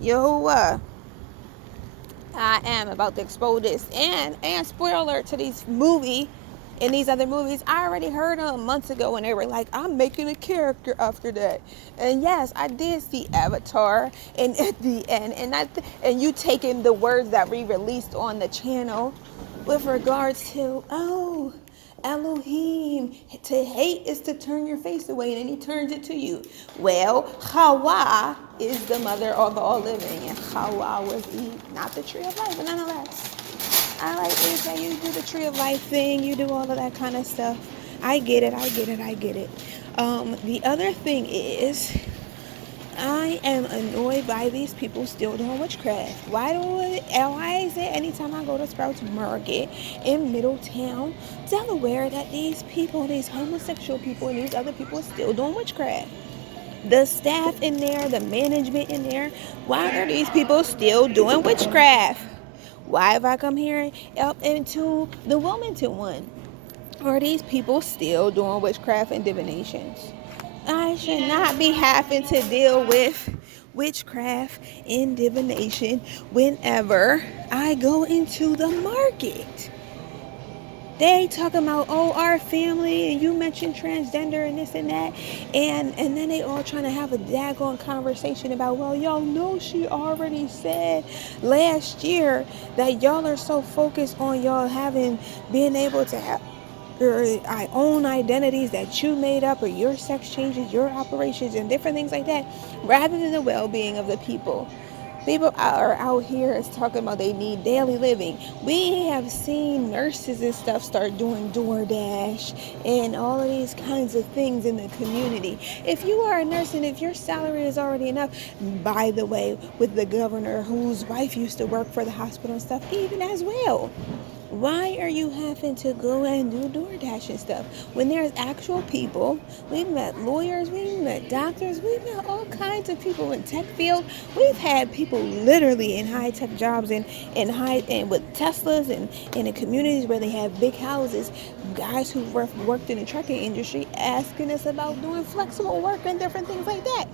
Yahuah, I am about to expose this. And spoiler alert to these movie and these other movies. I already heard them months ago when they were like, I'm making a character after that. And yes, I did see Avatar. And at the end, and you taking the words that we released on the channel with regards to, oh, Elohim, to hate is to turn your face away, and then he turns it to you. Well, Hawa is the mother of all living, and Hawa was not the tree of life, but nonetheless, I like this, how you do the tree of life thing, you do all of that kind of stuff. I get it, I get it, I get it. The other thing is, I am annoyed by these people still doing witchcraft. Why is it anytime I go to Sprouts Market in Middletown, Delaware, that these people, these homosexual people and these other people are still doing witchcraft? The staff in there, the management in there, why are these people still doing witchcraft? Why have I come here up into the Wilmington one? Are these people still doing witchcraft and divinations? I should not be having to deal with witchcraft and divination whenever I go into the market. They talking about, oh, our family, and you mentioned transgender and this and that, and then they all trying to have a daggone conversation about, well, y'all know she already said last year that y'all are so focused on y'all being able to have your own identities that you made up, or your sex changes, your operations, and different things like that, rather than the well-being of the people. People are out here talking about they need daily living. We have seen nurses and stuff start doing DoorDash and all of these kinds of things in the community. If you are a nurse and if your salary is already enough, by the way, with the governor whose wife used to work for the hospital and stuff, even as well. Why are you having to go and do DoorDash and stuff when there's actual people? We've met lawyers, we've met doctors, we've met all kinds of people in tech field. We've had people literally in high tech jobs and with Teslas and in the communities where they have big houses. Guys who worked in the trucking industry asking us about doing flexible work and different things like that.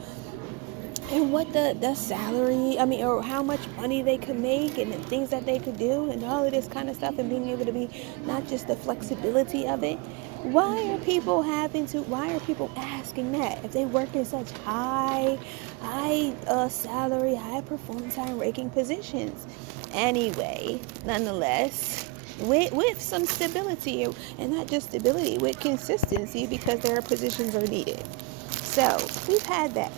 And what the salary, or how much money they could make and the things that they could do and all of this kind of stuff, and being able to be not just the flexibility of it. Why are people asking that if they work in such high salary, high performance, high ranking positions? Anyway, nonetheless, with some stability, and not just stability, with consistency, because their positions are needed. So we've had that.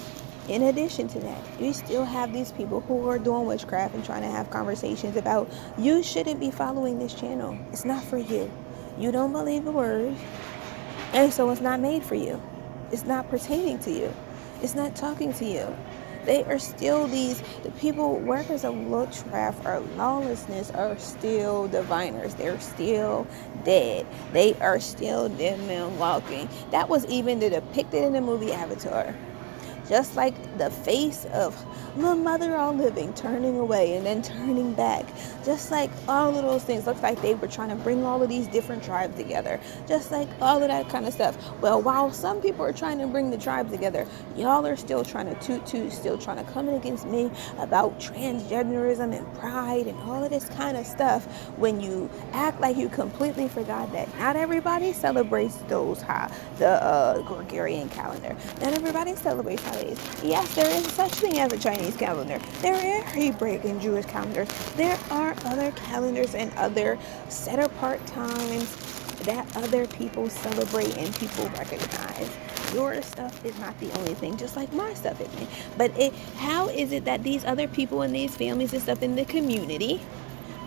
In addition to that, we still have these people who are doing witchcraft and trying to have conversations about, you shouldn't be following this channel. It's not for you. You don't believe the word, and so it's not made for you. It's not pertaining to you. It's not talking to you. They are still the people, workers of witchcraft or lawlessness are still diviners. They're still dead. They are still dead men walking. That was even depicted in the movie Avatar. Just like the face of the mother all living, turning away and then turning back. Just like all of those things. Looks like they were trying to bring all of these different tribes together. Just like all of that kind of stuff. Well, while some people are trying to bring the tribes together, y'all are still trying to toot, still trying to come in against me about transgenderism and pride and all of this kind of stuff, when you act like you completely forgot that not everybody celebrates the Gregorian calendar. Not everybody celebrates holidays. Yes, there is such thing as a Chinese calendar. There are Hebraic and Jewish calendars. There are other calendars and other set apart times that other people celebrate and people recognize. Your stuff is not the only thing, just like my stuff isn't. But how is it that these other people and these families and stuff in the community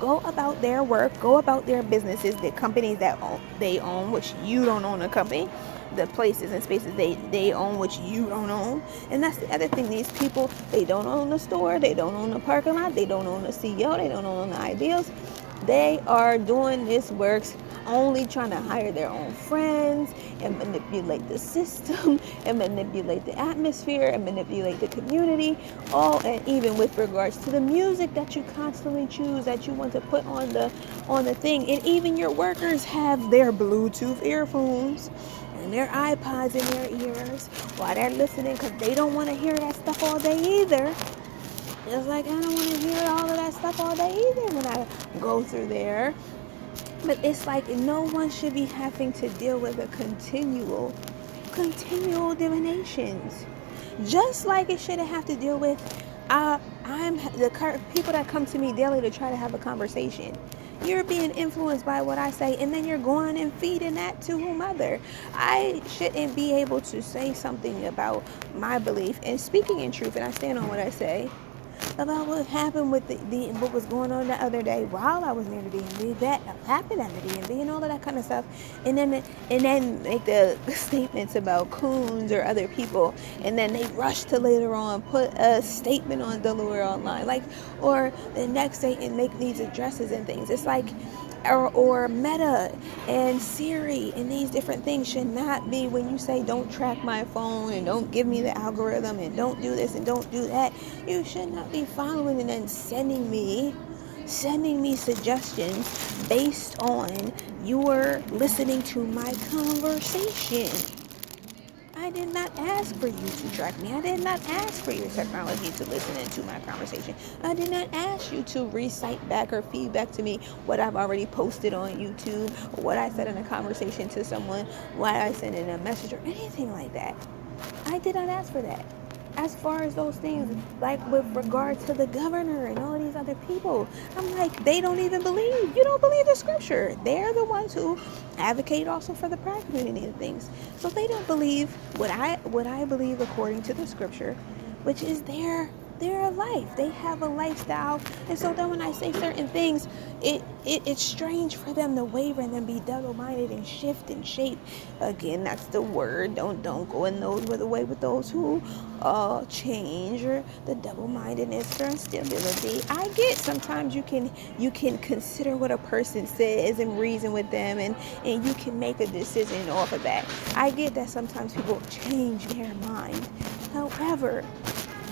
go about their work, go about their businesses, the companies that they own, which you don't own a company, the places and spaces they own, which you don't own. And that's the other thing. These people, they don't own the store, they don't own the parking lot, they don't own the CEO, they don't own the ideals. They are doing this works only trying to hire their own friends and manipulate the system and manipulate the atmosphere and manipulate the community. Oh, and even with regards to the music that you constantly choose, that you want to put on the thing. And even your workers have their Bluetooth earphones and their iPods in their ears while they're listening, because they don't want to hear that stuff all day either. It's like, I don't want to hear all of that stuff all day either when I go through there. But it's like no one should be having to deal with a continual divinations. Just like it shouldn't have to deal with I'm the people that come to me daily to try to have a conversation. You're being influenced by what I say, and then you're going and feeding that to whomever. I shouldn't be able to say something about my belief and speaking in truth, and I stand on what I say about what happened with what was going on the other day while I was near the DMV, that happened at the DMV and all of that kind of stuff, and then make the statements about coons or other people, and then they rush to later on put a statement on Delaware Online, like, or the next day and make these addresses and things. It's like, or Meta and Siri and these different things should not be, when you say don't track my phone and don't give me the algorithm and don't do this and don't do that, you should not be following and then sending me suggestions based on your listening to my conversation. I did not ask for you to track me. I did not ask for your technology to listen into my conversation. I did not ask you to recite back or feedback to me what I've already posted on YouTube, or what I said in a conversation to someone, what I sent in a message, or anything like that. I did not ask for that. As far as those things, like with regard to the governor and all these other people, I'm like, they don't even believe. You don't believe the scripture. They're the ones who advocate also for the pride community and things. So they don't believe what I believe according to the scripture, which is their life. They have a lifestyle, and so then when I say certain things, it's strange for them to waver and then be double-minded and shift and shape. Again, that's the word. Don't go in those with away with those who change, or the double-mindedness or instability. I get sometimes you can consider what a person says and reason with them, and you can make a decision off of that. I get that sometimes people change their mind. However,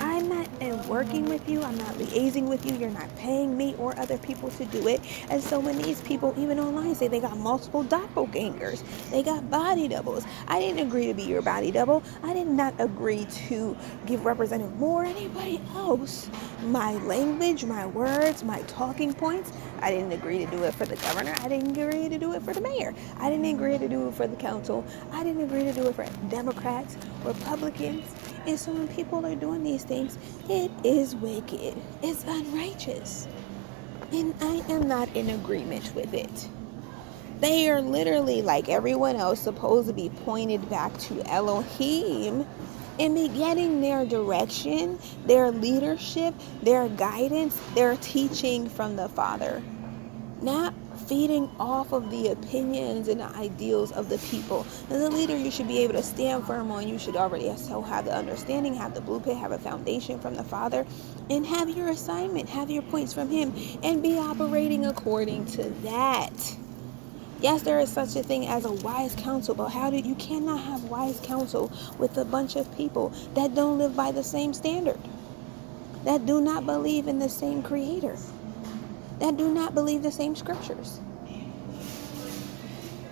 I'm not working with you. I'm not liaising with you. You're not paying me or other people to do it. And so when these people, even online, say they got multiple doppelgangers, they got body doubles. I didn't agree to be your body double. I did not agree to give Representative Moore or anybody else my language, my words, my talking points. I didn't agree to do it for the governor. I didn't agree to do it for the mayor. I didn't agree to do it for the council. I didn't agree to do it for Democrats, Republicans. And so when people are doing these things, it is wicked. It's unrighteous. And I am not in agreement with it. They are literally, like everyone else, supposed to be pointed back to Elohim and be getting their direction, their leadership, their guidance, their teaching from the Father. Not feeding off of the opinions and the ideals of the people. As a leader, you should be able to stand firm on. You should already have the understanding, have the blueprint, have a foundation from the Father, and have your assignment, have your points from Him, and be operating according to that. Yes, there is such a thing as a wise counsel, but you cannot have wise counsel with a bunch of people that don't live by the same standard, that do not believe in the same Creator, that do not believe the same scriptures.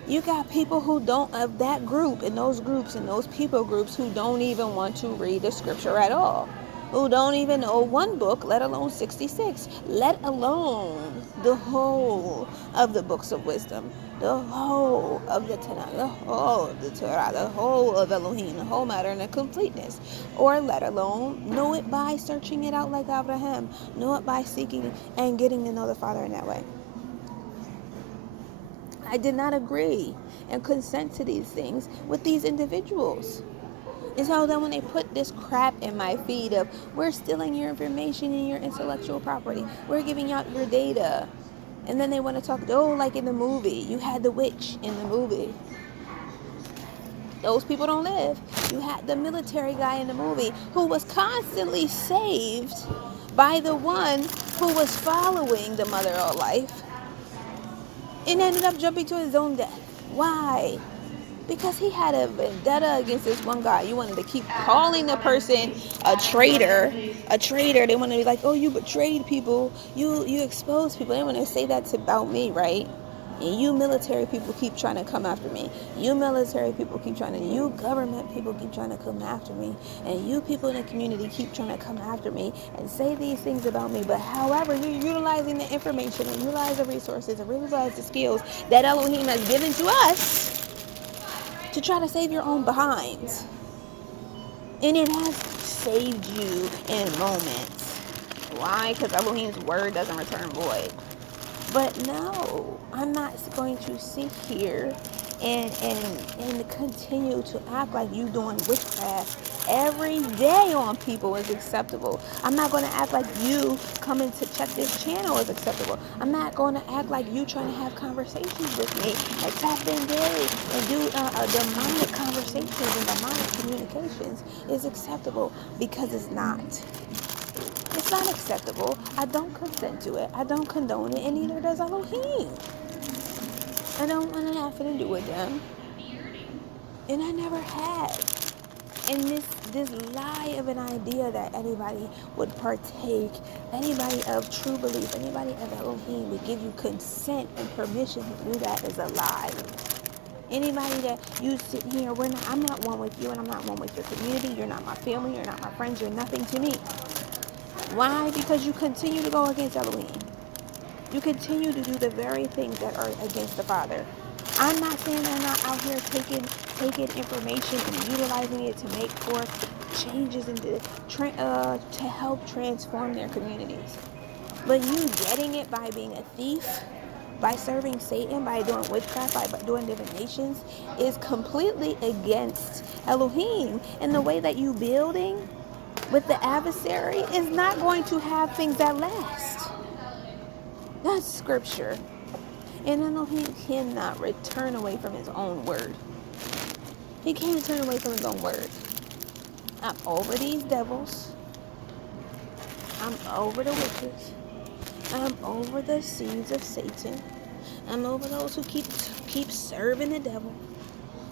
You got people who don't, of that group and those groups and those people groups, who don't even want to read the scripture at all, who don't even know one book, let alone 66, let alone the whole of the books of wisdom, the whole of the Tanakh, the whole of the Torah, the whole of Elohim, the whole matter in a completeness, or let alone know it by searching it out like Abraham, know it by seeking and getting to know the Father in that way. I did not agree and consent to these things with these individuals. And so then when they put this crap in my feed of, we're stealing your information and your intellectual property, we're giving out your data, and then they want to talk, like in the movie, you had the witch in the movie. Those people don't live. You had the military guy in the movie who was constantly saved by the one who was following the mother of life, and ended up jumping to his own death. Why? Because he had a vendetta against this one guy. You wanted to keep calling the person a traitor. They wanted to be like, oh, you betrayed people. You exposed people. They want to say that's about me, right? And you military people keep trying to come after me. You military people keep trying to, you government people keep trying to come after me. And you people in the community keep trying to come after me and say these things about me. But however, you're utilizing the information and utilize the resources and utilize the skills that Elohim has given to us to try to save your own behinds. And it has saved you in moments. Why? Because Elohim's word doesn't return void. But no, I'm not going to sit here and continue to act like you doing witchcraft every day on people is acceptable. I'm not going to act like you coming to check this channel is acceptable. I'm not going to act like you trying to have conversations with me and tap in daily and do demonic conversations and demonic communications is acceptable, because it's not. It's not acceptable. I don't consent to it. I don't condone it, and neither does Elohim. I don't want to have to do with them, and I never have. And this lie of an idea that anybody would partake, anybody of true belief, anybody of Elohim would give you consent and permission to do that is a lie. Anybody that you sit here, I'm not one with you, and I'm not one with your community. You're not my family. You're not my friends. You're nothing to me. Why? Because you continue to go against Elohim. You continue to do the very things that are against the Father. I'm not saying they're not out here taking information and utilizing it to make forth changes and to help transform their communities. But you getting it by being a thief, by serving Satan, by doing witchcraft, by doing divinations, is completely against Elohim. And the way that you building with the adversary is not going to have things that last. That's scripture. And Elohim cannot return away from his own word. He can't turn away from his own word. I'm over these devils. I'm over the witches. I'm over the seeds of Satan. I'm over those who keep serving the devil.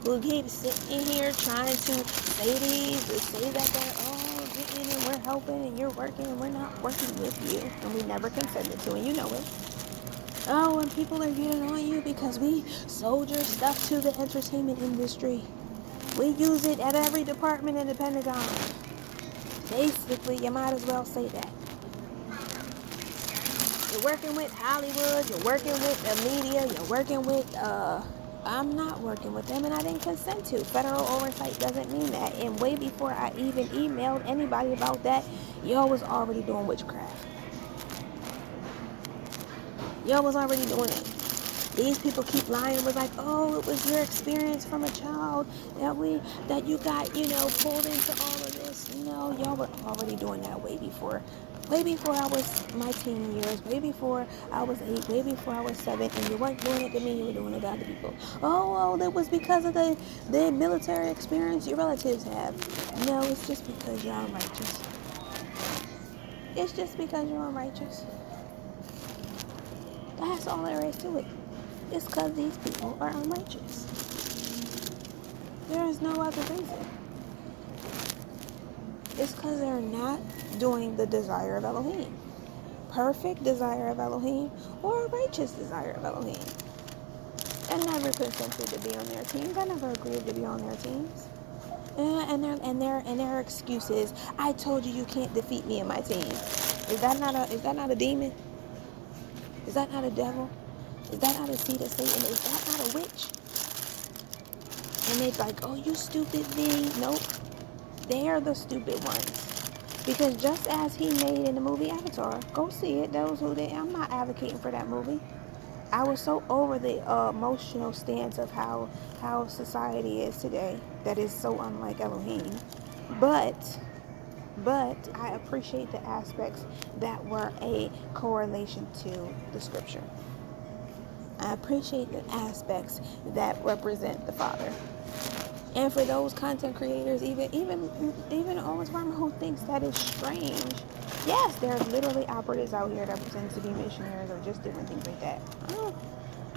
Who keep sitting here trying to say these or say that they're all getting and we're helping and you're working and we're not working with you. And we never consented to, and you know it. Oh, and people are getting on you because we sold your stuff to the entertainment industry. We use it at every department in the Pentagon. Basically, you might as well say that. You're working with Hollywood, you're working with the media, you're working with, I'm not working with them, and I didn't consent to. Federal oversight doesn't mean that. And way before I even emailed anybody about that, y'all was already doing witchcraft. Y'all was already doing it. These people keep lying. It was like, oh, it was your experience from a child that you got, pulled into all of this. Y'all were already doing that way before I was my teen years, way before I was 8, way before I was 7, and you weren't doing it to me, you were doing it to other people. Oh, that was because of the military experience your relatives have. No, it's just because you're unrighteous. It's just because you're unrighteous. That's all there is to it. It's because these people are unrighteous. There is no other reason. It's because they're not doing the desire of Elohim. Perfect desire of Elohim or a righteous desire of Elohim. I never consented to be on their teams. I never agreed to be on their teams. And their excuses. I told you can't defeat me in my team. Is that not a demon? Is that not a devil? Is that not a seed of Satan? Is that not a witch? And it's like, oh, you stupid thing. Nope. They are the stupid ones. Because just as he made in the movie Avatar, go see it. I'm not advocating for that movie. I was so over the emotional stance of how society is today that is so unlike Elohim. But I appreciate the aspects that were a correlation to the scripture. I appreciate the aspects that represent the Father. And for those content creators, even Owens Farmer who thinks that is strange, yes, there are literally operatives out here that pretend to be missionaries or just different things like that.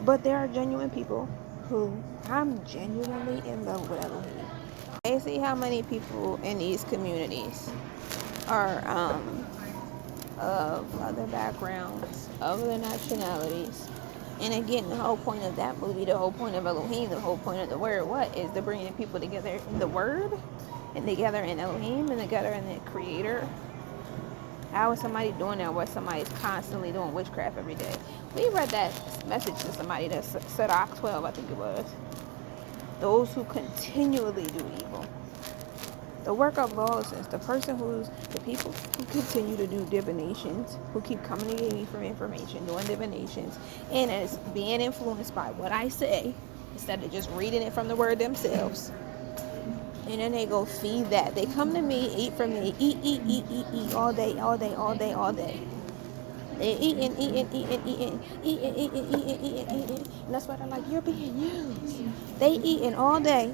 But there are genuine people who I'm genuinely in love with Elohim. I see how many people in these communities are of other backgrounds, of other nationalities, And again, the whole point of that movie, the whole point of Elohim, the whole point of the word, what is to bring the people together in the word, and together in Elohim, and together in the Creator. How is somebody doing that where somebody's constantly doing witchcraft every day? We read that message to somebody that said Oct 12, I think it was. Those who continually do evil. The work of lawlessness, the people who continue to do divinations, who keep coming to me for information, doing divinations, and is being influenced by what I say, instead of just reading it from the word themselves. And then they go feed that. They come to me, eat from me, eat, all day, all day, all day, all day. They eating. And that's why they're like, you're being used. They eating all day.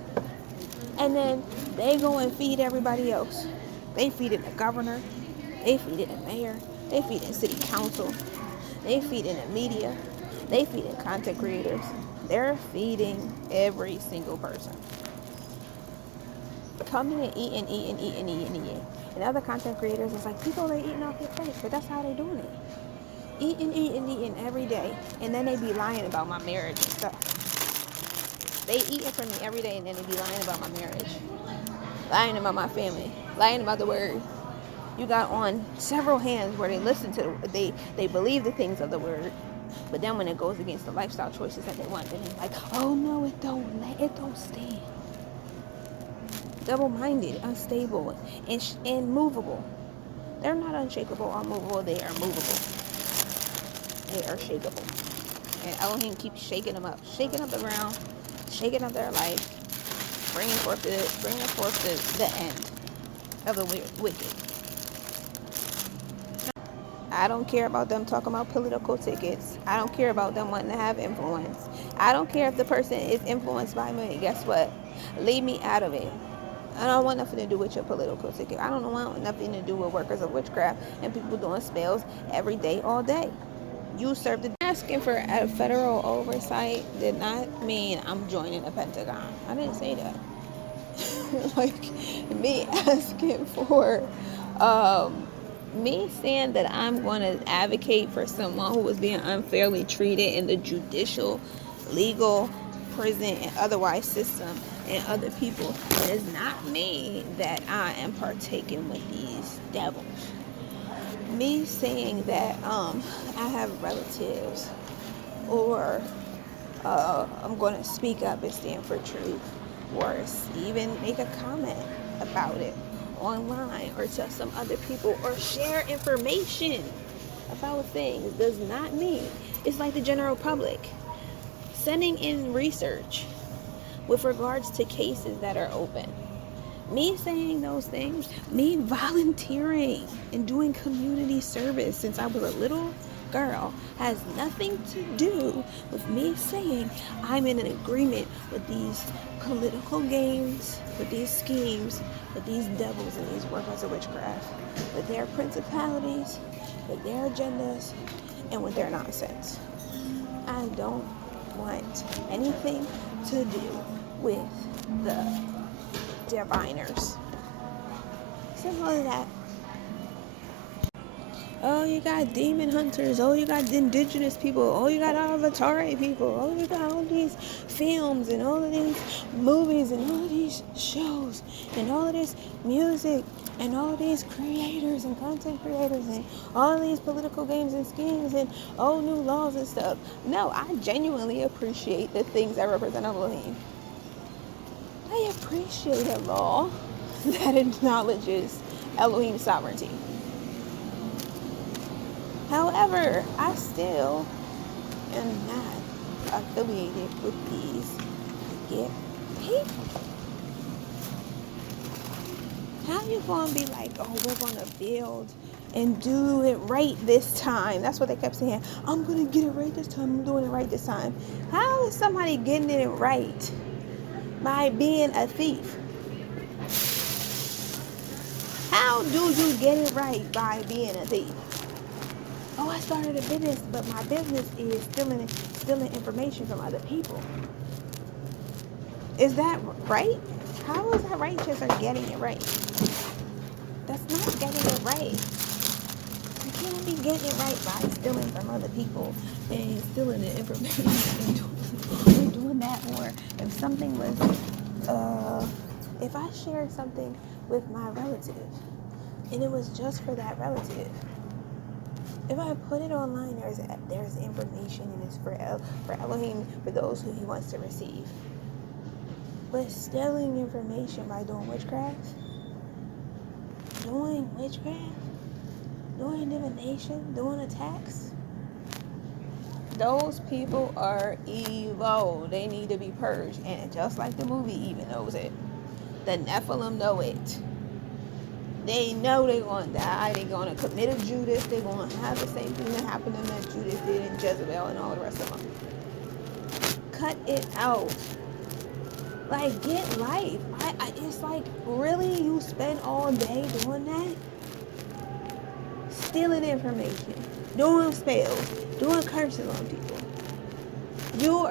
And then they go and feed everybody else. They feeding the governor. They feeding the mayor. They feeding city council. They feeding the media. They feeding content creators. They're feeding every single person. Coming and eating. And other content creators is like, people are eating off your plate, but that's how they doing it. Eating every day. And then they be lying about my marriage and stuff. They eating from me every day, and then they be lying about my marriage. Lying about my family. Lying about the word. You got on several hands where they listen to, they believe the things of the word. But then when it goes against the lifestyle choices that they want, then they're like, oh no, it don't stand. Double-minded, unstable, and movable. They're not unshakable or movable. They are movable. They are shakeable. And Elohim keeps shaking them up the ground, shaking up their life, bringing forth the end of the wicked. I don't care about them talking about political tickets. I don't care about them wanting to have influence. I don't care if the person is influenced by me. Guess what? Leave me out of it. I don't want nothing to do with your political ticket. I don't want nothing to do with workers of witchcraft and people doing spells every day, all day. You serve the asking for a federal oversight did not mean I'm joining the Pentagon. I didn't say that. Like me asking for me saying that I'm going to advocate for someone who was being unfairly treated in the judicial, legal, prison, and otherwise system and other people does not mean that I am partaking with these devils. Me saying that I have relatives or I'm going to speak up and stand for truth or even make a comment about it online or tell some other people or share information about things does not mean it's like the general public sending in research with regards to cases that are open. Me saying those things, me volunteering and doing community service since I was a little girl has nothing to do with me saying I'm in an agreement with these political games, with these schemes, with these devils and these workers of witchcraft, with their principalities, with their agendas, and with their nonsense. I don't want anything to do with the diviners. Simple as that. Oh, you got demon hunters. Oh, you got indigenous people. Oh, you got avatari people. Oh, you got all these films and all of these movies and all of these shows and all of this music and all of these creators and content creators and all of these political games and schemes and all new laws and stuff. No, I genuinely appreciate the things that represent Elohim. I appreciate a law that acknowledges Elohim's sovereignty. However, I still am not affiliated with these wicked people. How you going to be like, oh, we're going to build and do it right this time? That's what they kept saying. I'm going to get it right this time. I'm doing it right this time. How is somebody getting it right by being a thief? How do you get it right by being a thief? Oh, I started a business, but my business is stealing information from other people. Is that right? How is that righteous or getting it right? That's not getting it right. You You won't be getting it right by stealing from other people and stealing the information and doing that. Or if something was, if I shared something with my relative and it was just for that relative, if I put it online, there's information and it's for Elohim, for those who he wants to receive. But stealing information by doing witchcraft, doing divination, doing attacks, those people are evil. They need to be purged. And just like the movie even knows it, the Nephilim know it. They know they're going to die. They're going to commit a Judas. They're going to have the same thing that happened to them that Judas did in Jezebel and all the rest of them. Cut it out. Like, get life. It's like, really? You spend all day doing that? Stealing information. Doing spells. Doing curses on people. You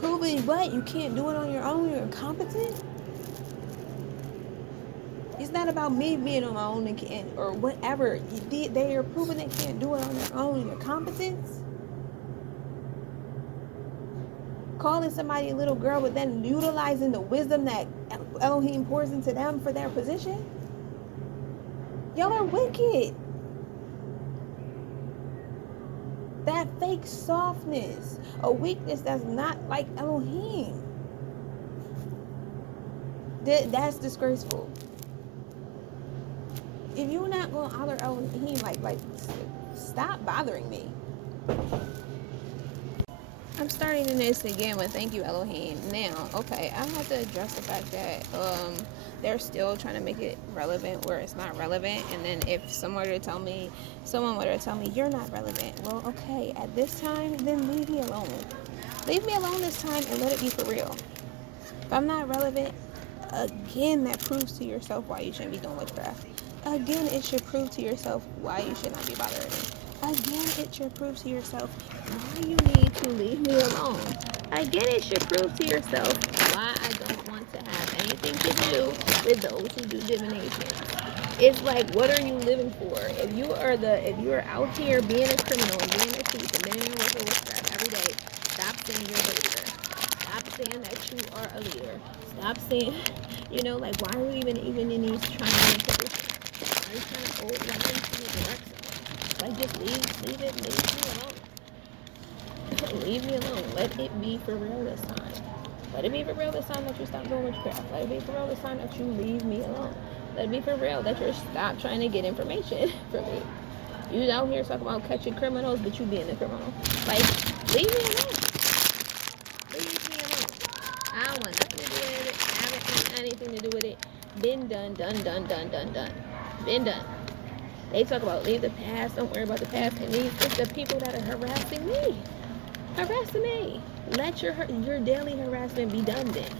proving what? You can't do it on your own? You're incompetent? It's not about me being on my own or whatever. They are proving they can't do it on their own. Your competence. Calling somebody a little girl, but then utilizing the wisdom that Elohim pours into them for their position. Y'all are wicked. That fake softness, a weakness that's not like Elohim. That's disgraceful. If you're not going to honor Elohim, like stop bothering me. I'm starting this again with thank you, Elohim. Now, okay, I have to address the fact that they're still trying to make it relevant where it's not relevant. And then if someone were to tell me you're not relevant, well, okay, at this time, then leave me alone. Leave me alone this time and let it be for real. If I'm not relevant, again, that proves to yourself why you shouldn't be doing witchcraft. Again, it should prove to yourself why you should not be bothering me. Again, it should prove to yourself why you need to leave me alone. Again, it should prove to yourself why I don't want to have anything to do with those who do divination. It's like, what are you living for? If you are out here being a criminal and being a thief and being a worker witchcraft every day, stop saying you're a leader. Stop saying that you are a leader. Stop saying, like, why are we even in these trying positions? Why are you trying to hold one in the direction? Like, just leave me alone. Leave me alone. Let it be for real this time. Let it be for real this time that you stop doing witchcraft. Let it be for real this time that you leave me alone. Let it be for real that you stop trying to get information from me. You out here talking about catching criminals, but you being a criminal. Like, leave me alone. Leave me alone. I don't want nothing to do with it. I haven't had anything to do with it. Been done. Been done. They talk about leave the past, don't worry about the past, and it's the people that are harassing me. Let your daily harassment be done then.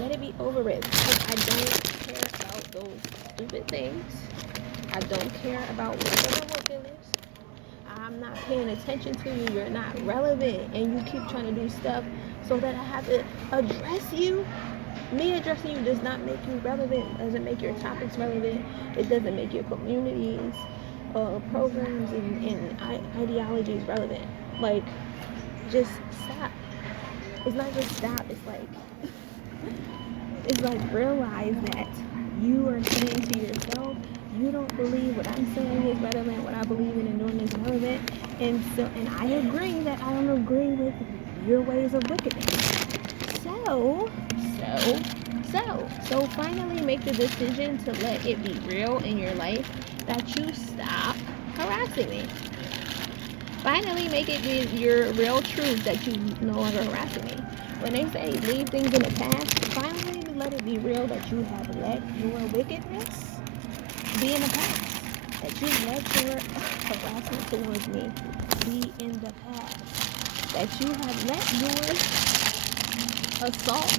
Let it be over with. Because I don't care about those stupid things. I don't care about wickedness. I'm not paying attention to you. You're not relevant, and you keep trying to do stuff so that I have to address you. Me addressing you does not make you relevant. Doesn't make your topics relevant. It doesn't make your communities, programs, and ideologies relevant. Like, just stop. It's not just stop. It's like realize that you are saying to yourself, you don't believe what I'm saying is relevant. What I believe in and doing is relevant. And I agree that I don't agree with your ways of wickedness. So finally make the decision to let it be real in your life that you stop harassing me. Finally make it be your real truth that you no longer harassing me. When they say leave things in the past, finally let it be real that you have let your wickedness be in the past. That you let your harassment towards me be in the past. That you have let your assault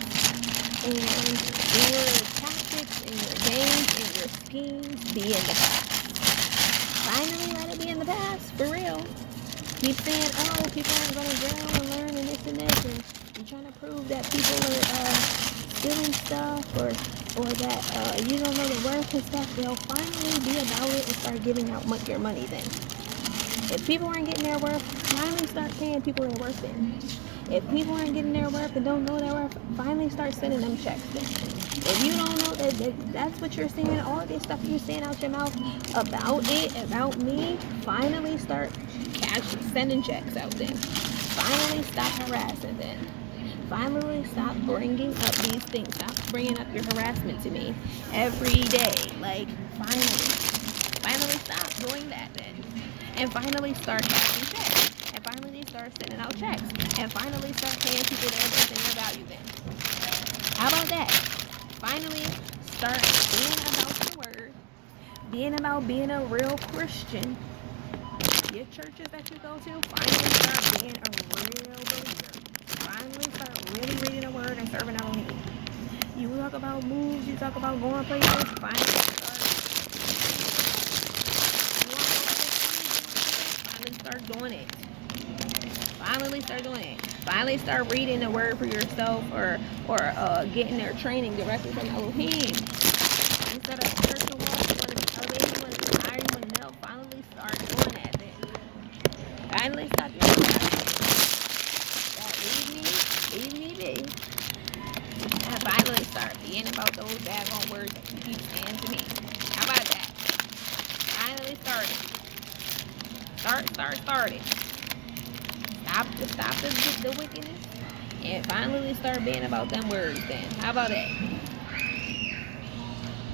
and your tactics and your games and your schemes be in the past. Finally let it be in the past, for real. Keep saying, oh, people aren't going to grow and learn and this and this, and trying to prove that people are stealing stuff or that you don't know the worth and stuff, they'll finally be about it and start giving out your money then. If people aren't getting their worth, finally start paying people their worth then. If people aren't getting their worth and don't know their worth, finally start sending them checks then. If you don't know that's what you're saying, all this stuff you're saying out your mouth about me, finally start sending checks out then. Finally stop harassing then. Finally stop bringing up these things. Stop bringing up your harassment to me every day. Like, finally stop doing that then. And finally start cashing checks. And finally start sending out checks. And finally start paying people their worth and their value then. How about that? Finally start being about the word. Being about being a real Christian. Your churches that you go to, finally start being a real believer. Finally start really reading the word and serving Elohim. You talk about moves, you talk about going places, finally start doing it. Finally start doing it. Finally start reading the word for yourself or getting their training directly from Elohim. Instead of spiritual walk, you want to be elevated, you want to be higher, you want to know. Finally start doing that then. Finally stop doing that. Leave me be. And finally start being about those daggone words that you keep saying to me. How about that? Finally start it. Start it. Stop the wickedness. And finally start being about them words then. How about that?